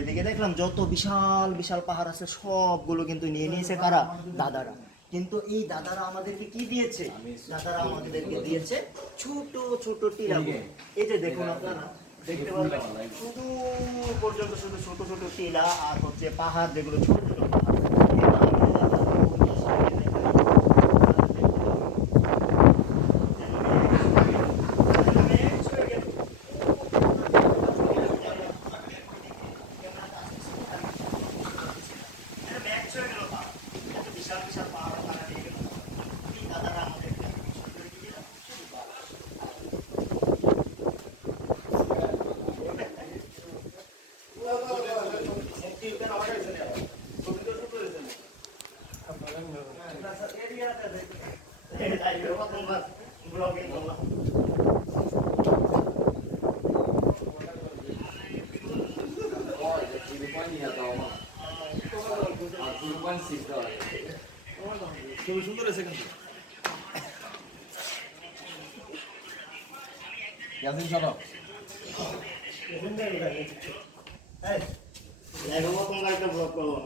এদিকে দেখলাম যত বিশাল বিশাল পাহাড় আছে সবগুলো কিন্তু নিয়ে নিয়েছে কারা? দাদারা। কিন্তু এই দাদারা আমাদেরকে কি দিয়েছে? দাদারা আমাদেরকে দিয়েছে ছোট ছোট টিলাগুলো। এই যে দেখুন আপনারা দেখতে পাচ্ছেন শুধু পর্যন্ত শুধু ছোট ছোট টিলা আর হচ্ছে পাহাড়, যেগুলো ছোট ছোট পাহাড়। বিশাল বিশাল পাহাড় তারা নিয়ে গেল। এই দাদারা আমাদেরকে সুন্দর কি দিল? খুবই সুন্দর হয়েছে কিন্তু ইয়াসিন সাহেব এরকম একটা ব্লগ করবো।